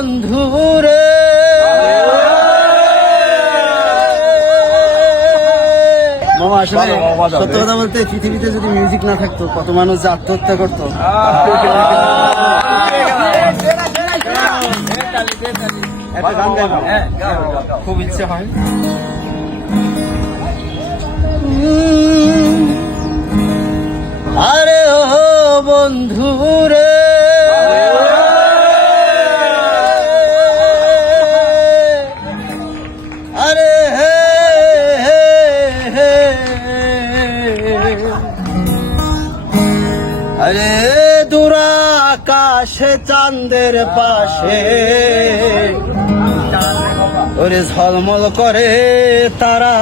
বন্ধুরে মামা, আসলে সত্য কথা বলতে পৃথিবীতে যদি মিউজিক না থাকতো কত মানুষ যে আত্মহত্যা করতো। একটা গান গাইবো, খুব ইচ্ছে হয়। আরে ও বন্ধুরে আরে আরে দূর আকাশে চাঁদের পাশে ওরে ঝলমল করে তারা,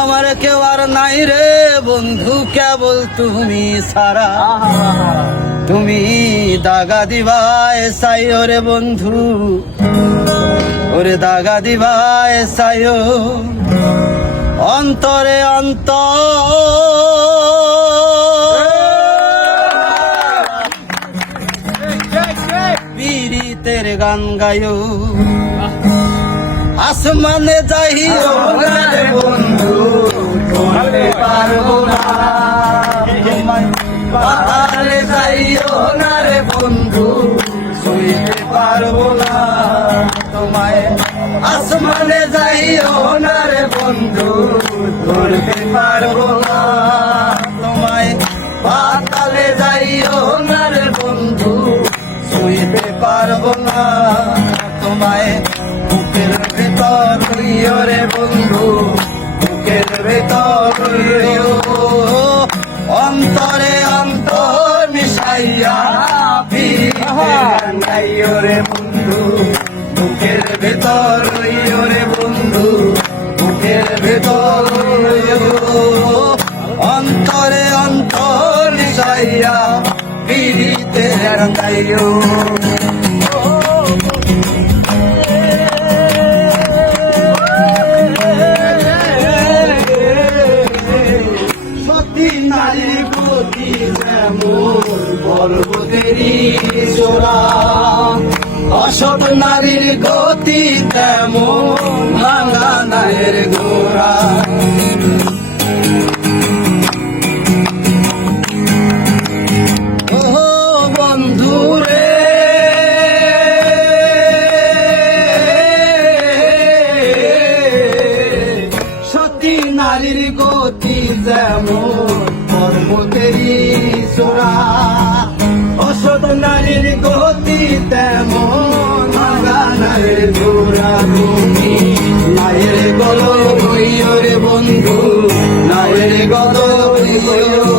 আমার কেউ আর নাই রে বন্ধু কেবল তুমি সারা। তুমি দাগা দিবায় চাই ওরে বন্ধু, ওরে দাগা দিবায় চাই অন্তরে পীড়িতের গান গায়ো। আসমানে যাইও না রে বন্ধু, চলতে পারবো না। পাতালে যাইও না রে বন্ধু, শুইতে পারবো না তোমায়। আসমানে যাইও না রে বন্ধু, ধরতে পারবো না তোমায়। পাতালে যাইও না রে বন্ধু, শুইতে পারবো না তোমায়। বুকের ভেতর রইও রে বন্ধু, বুকের ভেতর রইও। অন্তরে অন্তর মিশাইয়া গাইও রে বন্ধু, বুকের ভেতর রইও রে বন্ধু, বুকের ভেতর রইও। অন্তরে অন্তর মিশাইয়া পিড়িতে গাইও। নারীর গতি যেমন পর্বতেরই চূড়া, অসৎ নারীর গতি তেমন ভাঙা নায়ের গোড়া। ও বন্ধুরে সতী নারীর গতি যেমন পর্বতেরই চূড়া, অসৎ নারীর গতি তেমন ভাঙা নায়ের গোড়া। তুমি নায়ের গল হইও রে বন্ধু, নায়ের গল হইও।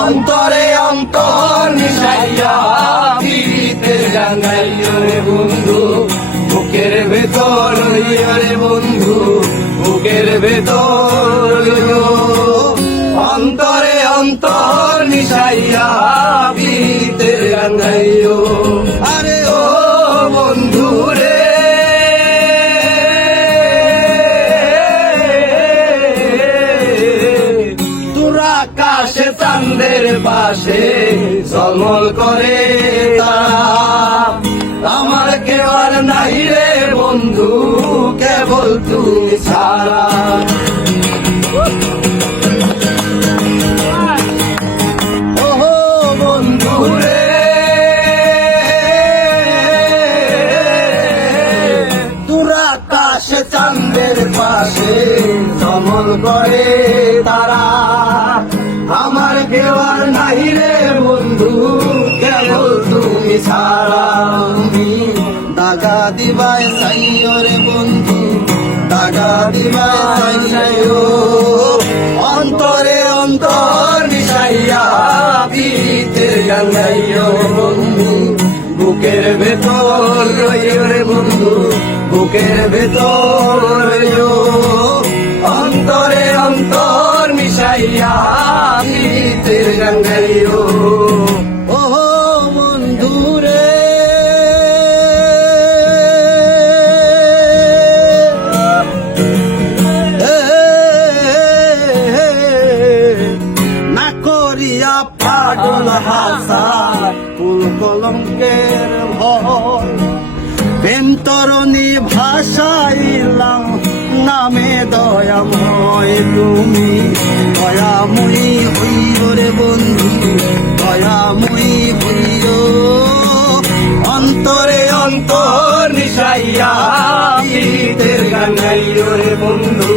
অন্তরে অন্তর মিশাইয়া পিড়িতে গাইও রে বন্ধু, বুকের ভেতর হইও রে বন্ধু, বুকের ভেতর হইও। অন্তরে অন্তর মিশাইয়া পিড়িতে গাইও। আরে ও বন্ধু রে দূর আকাশে চাঁদের পাশে ঝলমল করে তারা, আমার কেউ আর নাই রে বন্ধু কেবল তুমি ছাড়া। চাঁদের পাশে ঝলমল করে তারা, আমার কেউ আর নাই রে বন্ধু কেবল তুমি ছাড়া। তুমি দাগা দিবায় চাইও রে বন্ধু, দাগা দিবায় চাইও। অন্তরে অন্তর মিশাইয়া পিড়িতে গাইও বন্ধু, বুকের ভেতর রইও রে বন্ধু, বুকের ভেতর রইও। অন্তরে অন্তর মিশাইয়া পিড়িতে গাইও। ও বন্ধুরে না করিয়া পাগল হাসা ফুল কলঙ্কের ভয় প্রেম তরণী ভাষাইলাম নামে দয়াময় তুমি দয়াময়ী হইও রে বন্ধু দয়াময়ী হইও অন্তরে অন্তর মিশাইয়া গীতের গান গাইও রে বন্ধু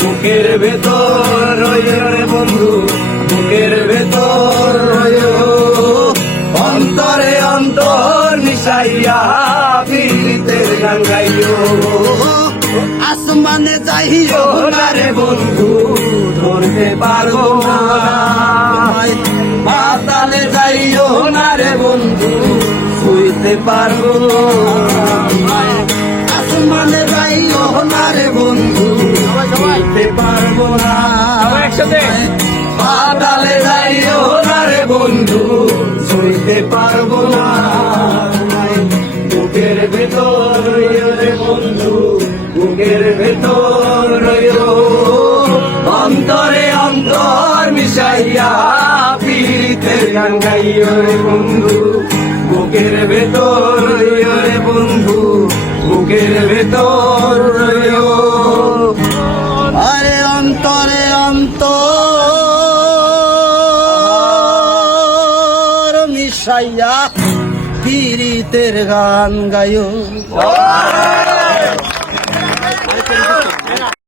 বুকের ভেতর রইও রে বন্ধু বুকের ভেতর রইও অন্তরে অন্তর মিশাইয়া গীতের গান গাইও আসমানে যাইও না রে বন্ধু ধরতে পারবো না পাতালে যাইও না রে বন্ধু শুইতে পারবো না আসমানে যাইও না রে বন্ধু শুইতে পারবো না পাতালে যাইও না রে বন্ধু শুইতে পারবো না বুকের ভেতর রইও রে বন্ধু বুকের ভেতর রইও অন্তরে অন্তর মিশাইয়া পীড়িতের গান গাইও রে বন্ধু বুকের ভেতর রইও রে বন্ধু বুকের ভেতর রইও আরে অন্তরে অন্তর মিশাইয়া পীড়িতের গান গাইও